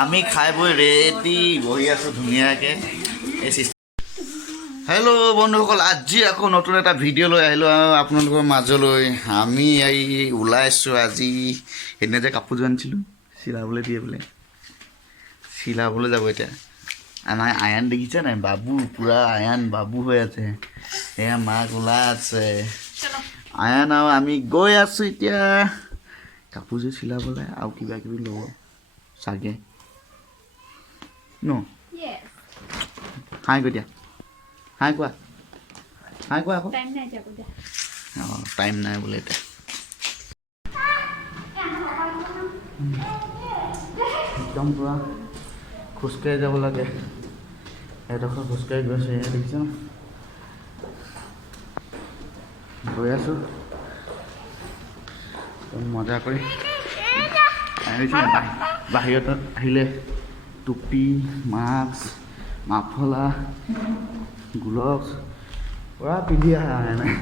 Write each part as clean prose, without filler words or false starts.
আমি খাই বৈ ৰেডি বহি আছোঁ ধুনীয়াকৈ। হেল্ল' বন্ধুসকল, আজি আকৌ নতুন এটা ভিডিঅ' লৈ আহিলোঁ আপোনালোকৰ মাজলৈ। আমি ওলাইছোঁ আজি। সেইদিনা যে কাপোৰযোৰ আনিছিলোঁ চিলাবলৈ দিয়ে বোলে, চিলাবলৈ যাব এতিয়া। আমাৰ আয়ান দেখিছে নাই, বাবু পূৰা আয়ান বাবু হৈ আছে। এয়া মাক ওলাই আছে, আয়ান আৰু আমি গৈ আছোঁ এতিয়া কাপোৰযোৰ চিলাবলৈ আৰু কিবা কিবি ল'ব চাগে ন। হাই কৈ দিয়া, হাই কোৱা, হাই কোৱা আকৌ। অঁ টাইম নাই বোলে এতিয়া। একদম পূৰা খোজকাঢ়ি যাব লাগে, এডোখৰ খোজকাঢ়ি গৈছে। এয়া দেখিছ ন, গৈ আছোঁ মজা কৰি। বাহিৰত আহিলে টুপি, মাস্ক, মাফলা, গ্লভছ পূৰা পিন্ধি আহা নাই।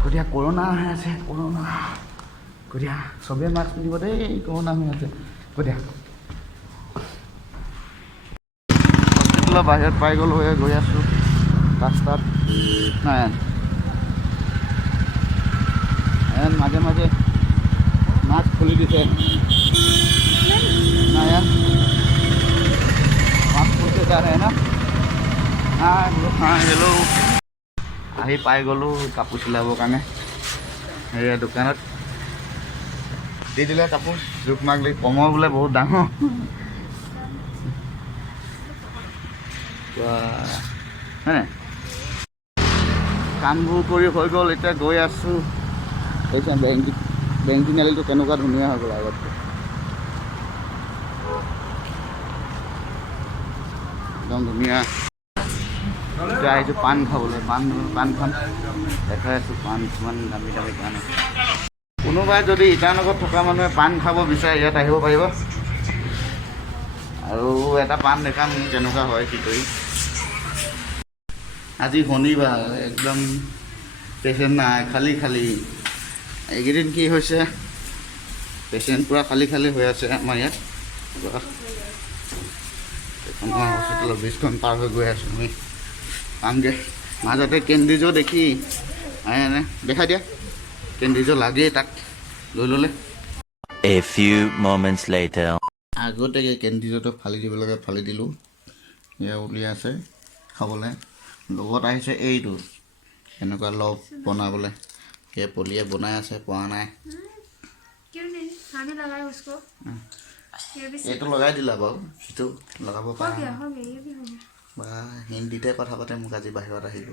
গতিকে কৰোণা হৈ আছে, কৰোণা। গতিকে চবেই মাস্ক পিন্ধিব দেই, কৰোণা হৈ আছে। গতিকে হস্পিটেলৰ বাহিৰত পাই গ'লোঁ, গৈ আছোঁ ৰাস্তাত। নাই মাজে মাজে মাস্ক খুলি দিছে, নায়ান মাস্ক খুলতে যা ৰে না। হেল্ল' আহি পাই গ'লোঁ কাপোৰ চিলাবৰ কাৰণে। সেয়া দোকানত দি দিলে কাপোৰ, জোখ মাক দি। কমৰ বোলে বহুত ডাঙৰ। হয় নাই, কামবোৰ কৰি হৈ গ'ল, এতিয়া গৈ আছোঁ। বেংকিং আলিটো কেনেকুৱা ধুনীয়া হৈ গ'ল আগতকৈ, একদম ধুনীয়া। এতিয়া আহিছোঁ পাণ খাবলৈ, পাণ খাম। দেখাই আছোঁ পাণ কিমান দামী দামী পাণ আছে। কোনোবাই যদি ইটানগৰত থকা মানুহে পাণ খাব বিচাৰে ইয়াত আহিব পাৰিব। আৰু এটা পাণ দেখাম কেনেকুৱা হয় কি কৰি। আজি শনিবাৰ, একদম পেচেণ্ট নাই, খালী খালী। এইকেইদিন কি হৈছে, পেচেণ্ট পূৰা খালী খালী হৈ আছে আমাৰ ইয়াত। হস্পিটেলৰ ব্ৰিজখন পাৰ হৈ গৈ আছোঁ আমি, পামগৈ। মাজতে কেন্দ্ৰিজো দেখি আহে, দেখাই দিয়া কেন্দ্ৰিজো লাগেই তাক লৈ ল'লে। A few moments later. আগতে কেন্দ্ৰিজটো ফালি দিব লাগে, ফালি দিলোঁ। এয়া উলিয়াই আছে খাবলৈ। লগত আহিছে এইটো এনেকুৱা লগ বনাবলৈ, সেই পলিয়ে বনাই আছে, পোৱা নাই। এইটো লগাই দিলা বাৰু, সিটো লগাব পাৰা বা হিন্দীতে কথা পাতে। মোক আজি বাহিৰত আহিব,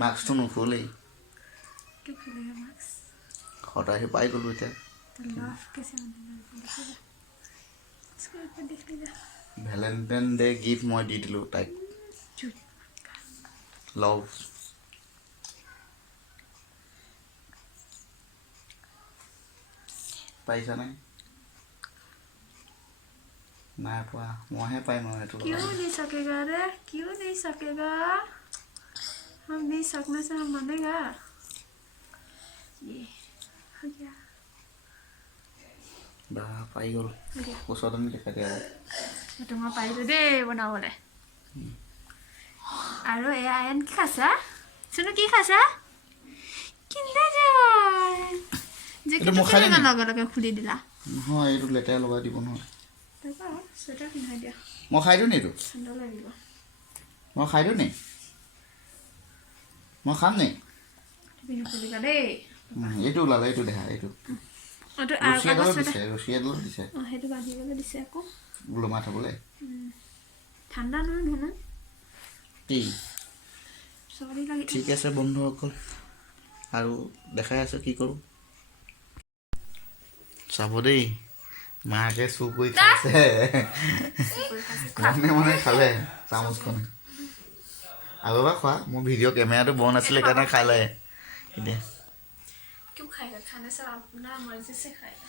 মাস্কটো নুখুলেই। সদায় আহি পাই গ'লোঁ এতিয়া। ভেলেণ্টাইন ডে গিফ্ট মই দি দিলোঁ তাইক, লভ। পাইছানে? নাই পোৱা, মইহে পাৰিম আৰু এইটো। क्यों नहीं सकेगा रे, क्यों नहीं सकेगा? हम नहीं सकने से हम मानेगा। ये हो गया, বা পাই গ'ল। ওচৰত আমি দেখাই দিয়া তোমাৰ পাৰিলো দেই বনাবলৈ। আৰু এই আয়ন কি খাইছা? চুনু কি খাইছা? কিন্দা যায় যে লগে লগে খুলি দিলা। নহয়, এইটো লেতেৰা লগাই দিব নহয়। চুৱেটাৰ পিন্ধাই দিয়া। মই খাই দিওঁ নি এইটো? চেণ্ডেল লাগিব। মই খাই দিওঁ নি? মই খাম নি? তুমি নুখুলিবা দেই। এইটো ওলালে, এইটো দেখা, এইটো ৰছী এডালো দিছে, ৰছী এডালো দিছে। অঁ সেইটো বান্ধিবলৈ দিছে আকৌ, ওলোমাই থ'বলৈ। ঠাণ্ডা নহয় ধুনু। ঠিক আছে বন্ধুসকল, আৰু দেখাই আছোঁ কি কৰোঁ। চাব দেই, মাকে চুৰ কৰি খাইছে, মনে খালে চামুচখনে। আৰু এবাৰ খোৱা, মোৰ ভিডিঅ' কেমেৰাটো বন্ধ আছিলে সেইকাৰণে খালে। এতিয়া क्यों खाएगा? खाने से अपना मर्जी से खाएगा।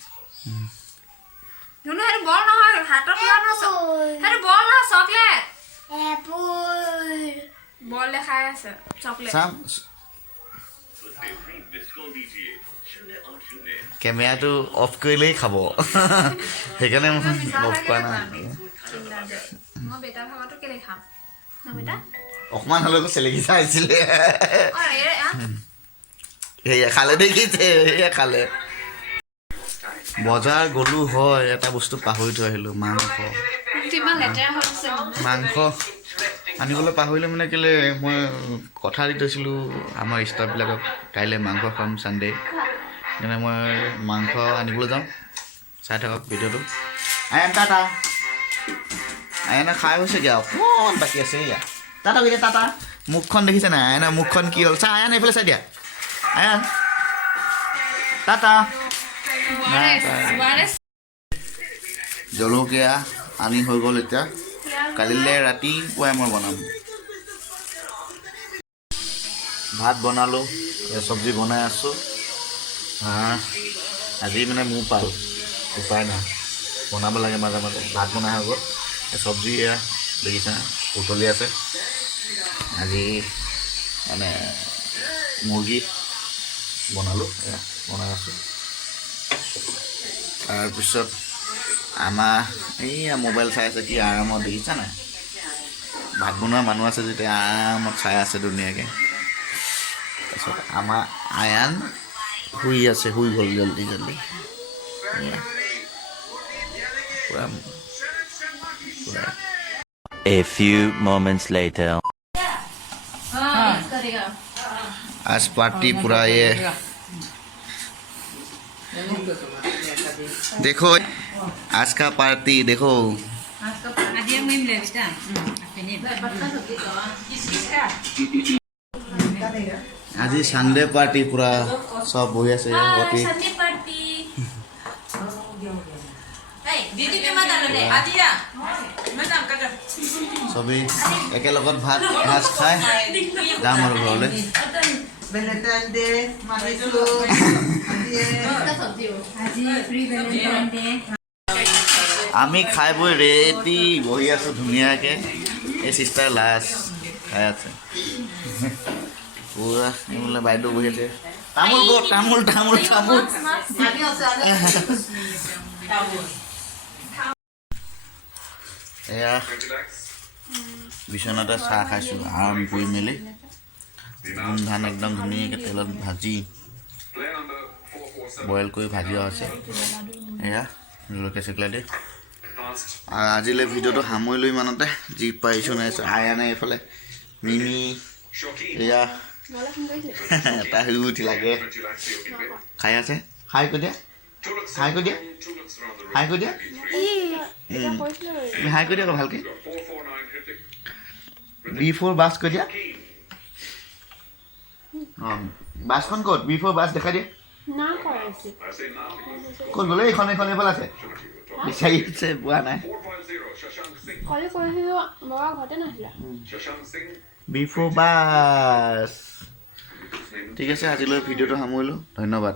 दोनों है बॉल ना है, हाथों में ना सो है बॉल ना चॉकलेट एप्पल बॉल ले खाया से चॉकलेट साम কেমেৰাটো অফ কৰিলেই খাব সেইকাৰণে মই অফ কৰা নাই মই বেটা ভাগটো কেলে খাম না বেটা অকমান হ'লেও চেলেকি চাইছিলে অৰে সেয়া খালে দেখিছে সেয়া খালে বজাৰ গ'লো হয় এটা বস্তু পাহৰি থৈ আহিলোঁ মাংস ইমান লেতেৰা হৈছে মাংস আনিবলৈ পাহৰিলে মানে কেলে মই কথা দি থৈছিলোঁ আমাৰ ষ্টাফবিলাকক কাইলৈ মাংস খাম ছানডে সেইকাৰণে মই মাংস আনিবলৈ যাওঁ চাই থাকক ভিডিঅ'টো আয়ন টাটা আয়নে খাই হৈছেগৈ অকণ বাকী আছে এয়া টাটা গৈ দিয়া টাটা মুখখন দেখিছে নাই আয়নৰ মুখখন কি হ'ল চা আয়ন এইফালে চাই দিয়া আয়ন টাটা জলকীয়া আনি হৈ গ'ল এতিয়া কালিলৈ ৰাতিপুৱাই মই বনাম ভাত বনালোঁ চব্জি বনাই আছোঁ আজি মানে মোৰ পাল উপায় নাই বনাব লাগে মাজে মাজে ভাত বনাই হৈ গ'ল চব্জি এয়া দেখিছা উতলি আছে আজি মানে মুৰ্গী বনালোঁ এয়া বনাই আছোঁ তাৰপিছত আমাৰ এইয়া মোবাইল চাই আছে কি আৰামত দেখিছা নাই ভাত বনোৱা মানুহ আছে যেতিয়া আৰামত চাই আছে ধুনীয়াকৈ তাৰপিছত আমাৰ আয়ান শুই আছে শুই গ'ল জল্দি জল্দি পুৰা A few moments later. आज पार्टी पूरा ये देखो आज का पार्टी देखो আজি সানডে পার্টি পুরা সব বহি আছে অতি সবেই একেলগত ভাত এসাঁজ খাই যাম আৰু ঘৰলৈ আমি খাই বৈ ৰেডি বহি আছোঁ ধুনীয়াকৈ এই চিষ্টাৰ লাষ্ট খাই আছে পুৰা বোলে বাইদেউ বহি আছে তামোল গ'ত তামোল তামোল তামোল এয়া বিচনাতে চাহ খাইছোঁ আৰাম কৰি মেলি ধান একদম ধুনীয়াকৈ তেলত ভাজি বইল কৰি ভাজি আছে এয়া জলকীয়া চকীয়া দি আৰু আজিলৈ ভিডিঅ'টো সামৰিলোঁ ইমানতে যি পাৰিছোঁ নাই আয়ানে এইফালে মিমি এয়া এটা শুই উঠি লাগে খাই আছে খাই কৈ দিয়া হাই কৈ দিয়া হাই কৈ দিয়া হাই কৈ দিয়া আকৌ ভালকৈ B4 বাছ কৈ দিয়া অঁ বাছখন ক'ত B4 বাছ দেখাই দিয়া ক'ত গ'লে এইখন এইখন এইফালে আছে বিচাৰি আছে পোৱা নাই B4 বাছ ঠিক আছে আজিলৈ ভিডিঅ'টো সামৰিলোঁ ধন্যবাদ